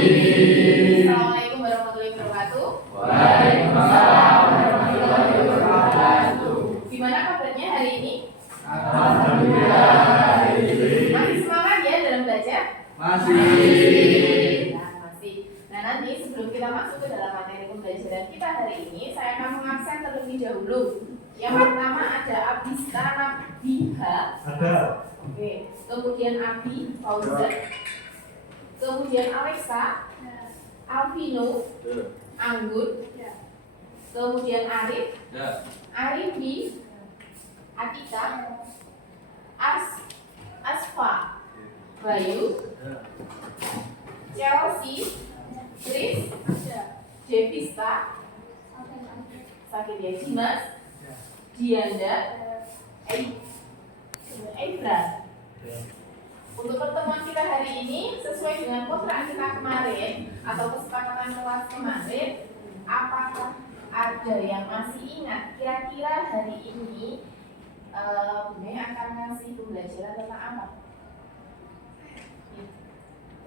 Assalamualaikum warahmatullahi wabarakatuh. Waalaikumsalam warahmatullahi wabarakatuh. Gimana kabarnya hari ini? Alhamdulillah. Masih semangat ya dalam belajar? Masih. Masih. Nah, nanti sebelum kita masuk ke dalam materi pembelajaran kita hari ini, saya akan mengabsen terlebih dahulu. Yang pertama ada Abista Nabiha. Ada. Oke. Kemudian Abi Fauzan. Kemudian Alexa, Alvino, Anggun, kemudian Arif, Arifi, Atika, Asfa, Bayu, Chelsea, Chris, Devista, sakit ya, Dimas, Dianda, Eibran. Untuk pertemuan kita hari ini sesuai dengan kontrak kita kemarin atau kesepakatan kelas kemarin, apakah ada yang masih ingat kira-kira hari ini Bune akan ngasih pembelajaran tentang apa?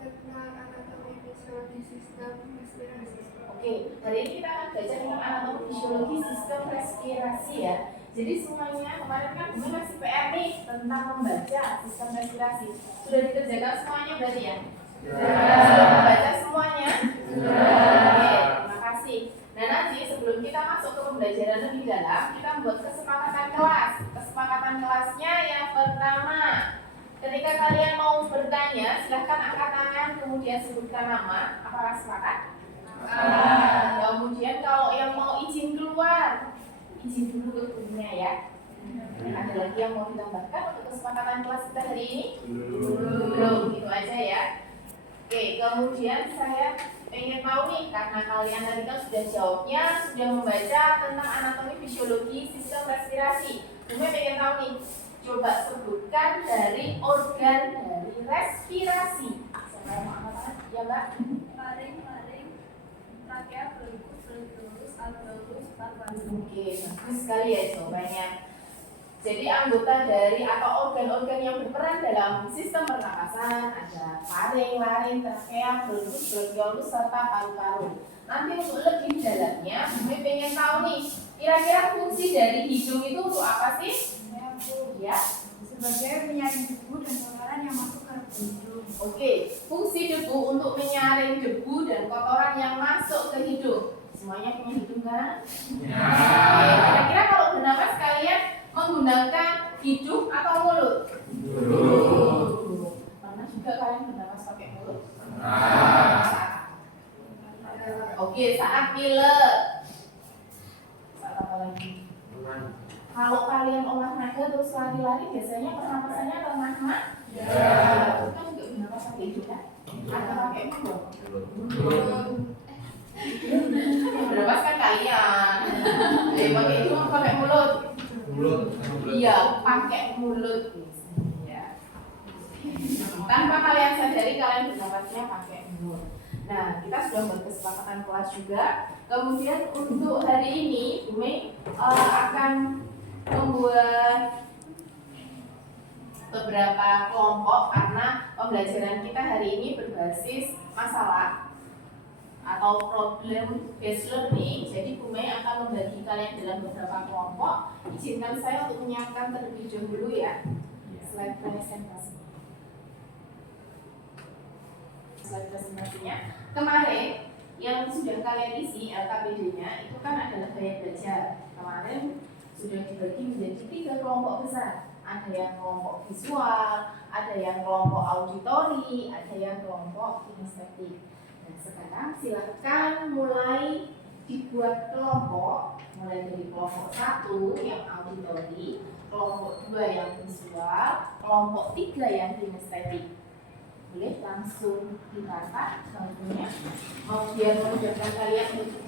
Tentang anatomi fisiologi sistem respirasi. Oke, hari ini kita akan belajar tentang anatomi fisiologi sistem respirasi ya. Jadi semuanya kemarin kan Bune masih PR nih tentang membaca sistem respirasi. Sudah dikerjakan semuanya berarti ya? Sudah membaca semuanya? Oke, terima kasih. Nah nanti sebelum kita masuk ke pembelajaran lebih dalam, kita membuat kesepakatan kelas. Kesepakatan kelasnya yang pertama, ketika kalian mau bertanya, silahkan angkat tangan kemudian sebutkan nama. Apakah sepakat? Kemudian kalau yang mau izin keluar, izin dulu ke gurunya ya. Ada lagi yang mau ditambahkan untuk kesepakatan kelas kita hari ini? Belum, gitu aja ya. Oke, kemudian saya pengen tahu nih, karena kalian tadi kan sudah jawabnya, sudah membaca tentang anatomi fisiologi sistem respirasi. Gue pengen tahu nih, coba sebutkan dari organ dari respirasi. Siapa yang mau angkat? Ya Mbak? Paring, trachea, bronchus, bronchioles, alveolus, paru-paru. Oke, bagus sekali ya jawabannya. Jadi anggota dari atau organ-organ yang berperan dalam sistem pernapasan ada faring, laring, trachea, bronchus, bronchiolus serta paru-paru. Nanti untuk lebih dalamnya, gue pengen tahu nih, kira-kira fungsi dari hidung itu untuk apa sih? Ya, Sebagai penyaring debu dan kotoran yang masuk ke hidung. oke, fungsi debu untuk menyaring debu dan kotoran yang masuk ke hidung. Semuanya punya hidung kan? Ya. Oke, kira-kira kalau bernapas kalian menggunakan hidung atau mulut? Pernah juga kalian bernapas pakai mulut? Oke, saat pilek. Saat apa lagi? Kalau kalian olahraga terus lari-lari, biasanya pernapasannya tengah-tengah? Ya. Kan juga bernapas pakai hidung kan? Atau pakai mulut? Yang bernapas kan kalian. Pakai hidung atau pakai mulut? Iya, pakai mulut ya. Tanpa kalian sadari kalian bernapasnya pakai mulut. Nah, kita sudah berkesepakatan kelas juga. Kemudian untuk hari ini, Bumi akan membuat beberapa kelompok karena pembelajaran kita hari ini berbasis masalah atau problem based learning. Jadi Bumi akan membagi kalian dalam beberapa kelompok. Izinkan saya untuk menyiapkan terlebih dahulu ya slide presentasi. Slide presentasinya kemarin yang sudah kalian isi LKPD-nya itu kan adalah gaya belajar. Kemarin sudah dibagi menjadi 3 kelompok besar. Ada yang kelompok visual, ada yang kelompok auditori, ada yang kelompok kinestetik. Nah sekarang silahkan mulai dibuat kelompok, mulai dari kelompok 1 yang auditori, kelompok 2 yang visual, kelompok 3 yang kinestetik. Boleh langsung ditata bangkunya, biar memudahkan kalian untuk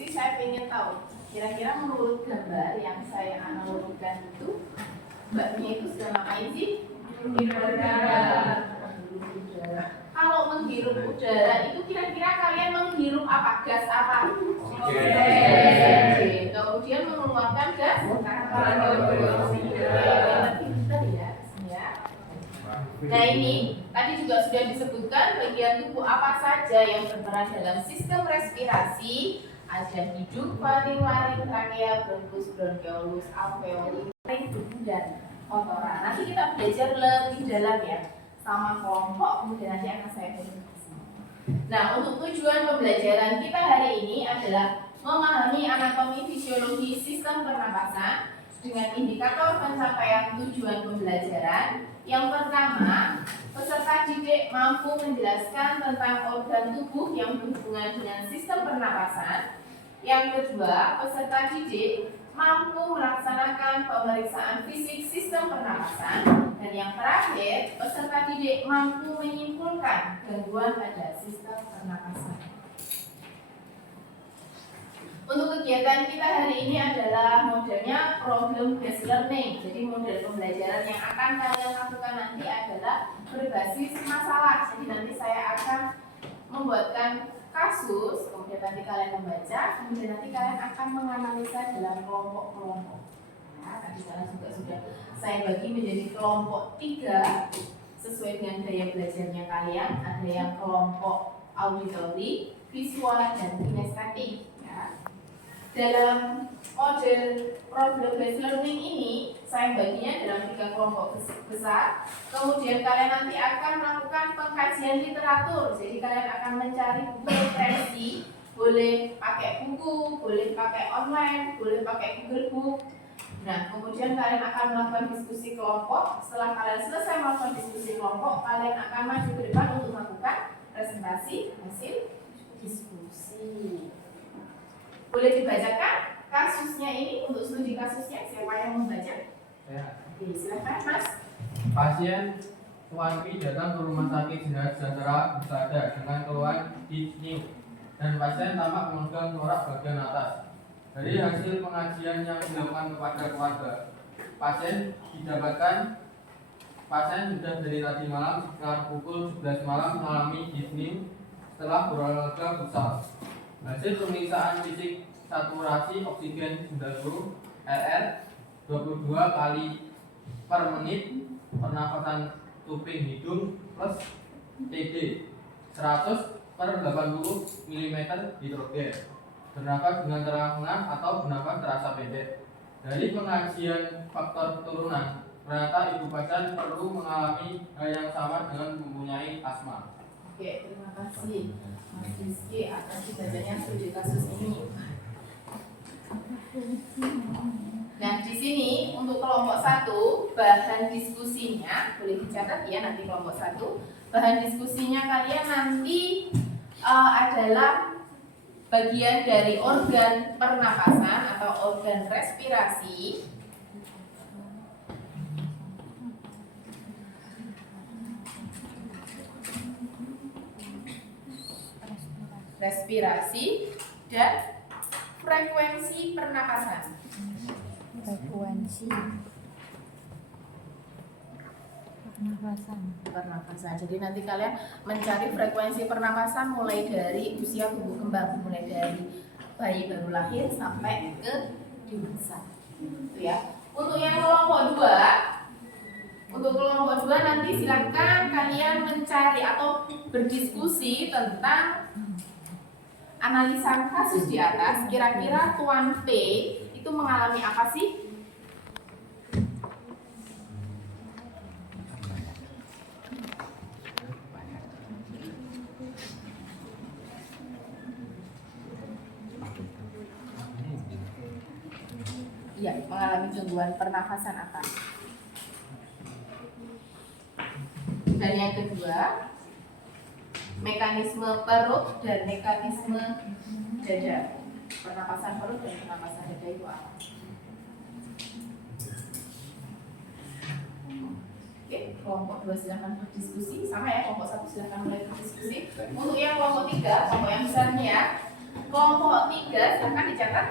berdiskusi, saya ingin tahu kira-kira menurut gambar yang saya analogikan itu mbaknya itu sudah ngapain sih? Menghirup udara. Kalau menghirup udara itu kira-kira kalian menghirup apa? Gas apa? Oksigen. Kemudian mengeluarkan gas karbon dioksida. Nah ini tadi juga sudah disebutkan bagian tubuh apa saja yang berperan dalam sistem respirasi. Ada hidung, faring, trakea, bronkus, bronkiolus, alveoli, tubuh dan kotoran. Nanti kita belajar lebih dalam ya sama kelompok, kemudian nanti akan saya presentasi. Nah untuk tujuan pembelajaran kita hari ini adalah memahami anatomi fisiologi sistem pernapasan dengan indikator pencapaian tujuan pembelajaran. Yang pertama, peserta didik mampu menjelaskan tentang organ tubuh yang berhubungan dengan sistem pernapasan. Yang kedua, peserta didik mampu melaksanakan pemeriksaan fisik sistem pernapasan. Dan yang terakhir, peserta didik mampu menyimpulkan gangguan pada sistem pernapasan. Untuk kegiatan kita hari ini adalah modelnya problem based learning. Jadi model pembelajaran yang akan kalian lakukan nanti adalah berbasis masalah. Jadi nanti saya akan membuatkan kasus, kemudian nanti kalian membaca, kemudian nanti kalian akan menganalisa dalam kelompok-kelompok. Nah, tadi kalian juga sudah saya bagi menjadi kelompok 3 sesuai dengan gaya belajarnya kalian. Ada yang kelompok auditory, visual, dan kinestetik. Dalam model problem based learning ini saya baginya dalam 3 kelompok besar. Kemudian kalian nanti akan melakukan pengkajian literatur. Jadi kalian akan mencari buku referensi, boleh pakai buku, boleh pakai online, boleh pakai Google Book. Nah, kemudian kalian akan melakukan diskusi kelompok. Setelah kalian selesai melakukan diskusi kelompok, kalian akan maju ke depan untuk melakukan presentasi hasil diskusi. Boleh dibacakan kasusnya ini untuk studi kasusnya, siapa yang membaca? Saya. Oke, silakan Mas. Pasien Tuan Pi datang ke rumah sakit sejahtera Husada dengan keluhan dyspnea dan pasien tampak memegang torak bagian atas. Dari hasil pengajian yang dilakukan kepada keluarga, pasien sudah dari tadi malam sekitar pukul 11 malam mengalami dyspnea setelah berolahraga futsal. Hasil pemeriksaan fisik saturasi oksigen 90 rr 22 kali per menit, pernafasan tubing hidung plus TD 100 per 80 mm hidrogen, bernafas dengan terang-terangan atau bernafas terasa pendek. Dari pengajian faktor keturunan, ternyata ibu pasien perlu mengalami hal yang sama dengan mempunyai asma. Oke, terima kasih Mas Rizky atas dibacanya studi kasus ini. Nah, di sini untuk kelompok 1 bahan diskusinya boleh dicatat ya nanti kelompok 1. Bahan diskusinya kalian nanti adalah bagian dari organ pernapasan atau organ respirasi. Respirasi dan frekuensi pernapasan. Pernapasan. Jadi nanti kalian mencari frekuensi pernapasan mulai dari usia tumbuh kembang, mulai dari bayi baru lahir sampai ke dewasa. Itu ya. Untuk yang kelompok 2 nanti silakan kalian mencari atau berdiskusi tentang analisa kasus di atas. Kira-kira Tuan P itu mengalami apa sih? Iya, mengalami gangguan pernafasan apa? Dan yang kedua, mekanisme perut dan mekanisme dada. Pernapasan perut dan pernapasan dada itu apa? Oke, kelompok 2 silahkan berdiskusi. Sama ya, kelompok 1 silahkan mulai berdiskusi. Untuk yang kelompok 3, kelompok yang besarnya ya, Kelompok 3 silahkan dicatat.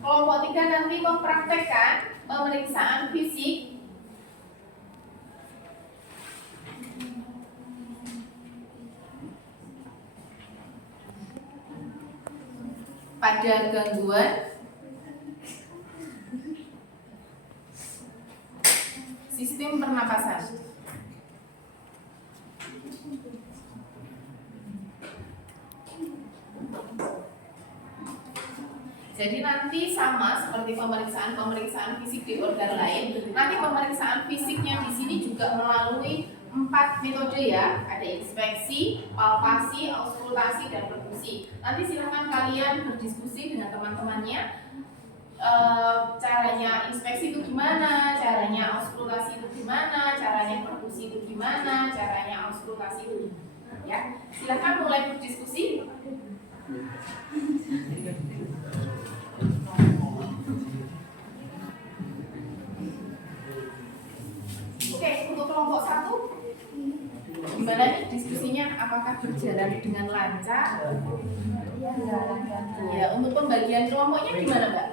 Kelompok 3 nanti mempraktekkan pemeriksaan fisik pada gangguan sistem pernapasan. Jadi nanti sama seperti pemeriksaan fisik di organ lain. Nanti pemeriksaan fisiknya di sini juga melalui 4 metode ya. Ada inspeksi, palpasi, auskultasi, dan perkusi. Nanti silakan kalian berdiskusi dengan teman-temannya. Caranya inspeksi itu gimana, caranya auskultasi itu gimana, caranya perkusi itu gimana, caranya auskultasi itu gimana, ya. Silakan mulai berdiskusi. Oke, untuk kelompok 1 gimana nih diskusinya? Apakah berjalan dengan lancar? Ya, untuk pembagian kelompoknya gimana, Mbak?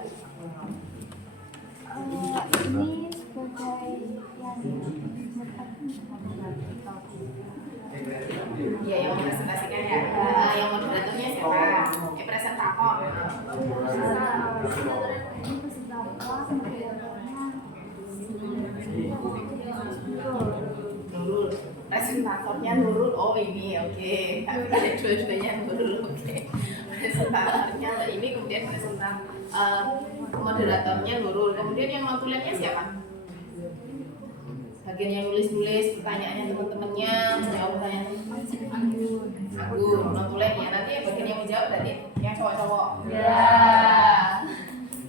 Ini sebagai Ya, yang presentasikan ya. Yang moderatornya siapa? Presentator. Nurul. Presentatornya Nurul. Oh ini, oke. Tapi ada dua-duanya Nurul, oke. Presentatornya Mbak ini, kemudian moderatornya Nurul. Kemudian yang notulennya siapa? Bagian yang nulis-nulis pertanyaannya teman-temannya, menjawab pertanyaan Anggun, notulennya. Nanti bagian yang menjawab berarti yang cowok-cowok. Ya.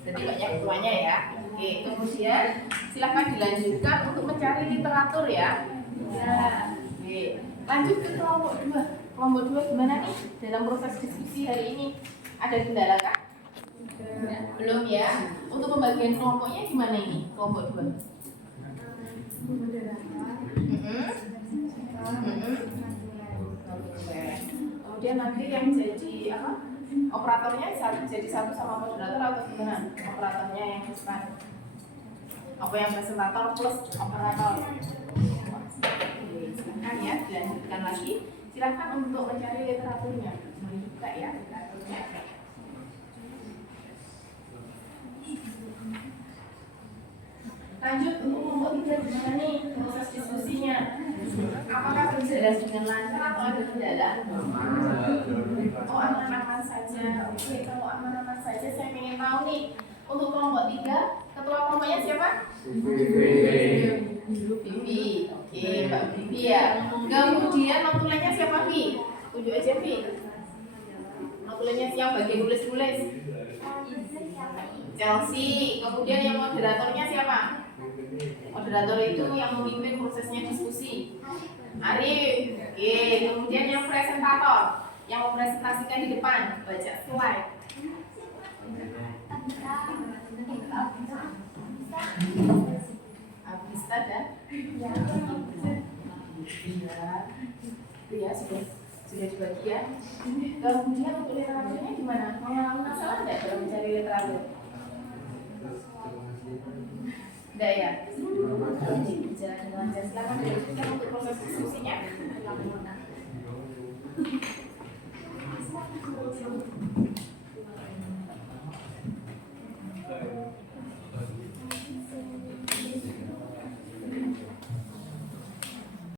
Jadi banyak ketuanya ya. Oke, kemudian silahkan dilanjutkan untuk mencari literatur ya. Ya. Oke, lanjut ke kelompok 2. Kelompok 2 gimana nih dalam proses diskusi hari ini? Ada kendala kah? Belum ya. Untuk pembagian kelompoknya gimana ini? Kelompok 2. Kemudian nanti yang jadi apa? Operatornya jadi satu sama moderator atau gimana? Operatornya yang depan. Apa yang presentator plus operator? Silakan ya, dilanjutkan lagi. Silakan untuk mencari literaturnya. Buka ya literaturnya. Lanjut untuk kelompok 3 gimana nih proses diskusinya? Apakah berjalan dengan lancar atau ada kendala? Oh, aman-aman saja. Oke, kalau aman-aman saja saya ingin tahu nih untuk kelompok 3 ketua kelompoknya siapa? Vivi. Oke, Mbak Vivi ya. Kemudian notulennya siapa, Vi? Tunjuk aja, Vi. Notulennya siapa? Bagian nulis-nulis. Chelsea. Kemudian yang moderatornya siapa? Moderator itu yang memimpin prosesnya diskusi. Arif. Oke. Kemudian yang presentator yang mempresentasikan di depan, baca slide. Abista dan ya sudah dibagi ya. Kemudian untuk literaturnya gimana? Mengalami masalah nggak dalam mencari literatur? Tidak ya? Berjalan dengan lancar. Silakan dilanjutkan untuk proses diskusinya.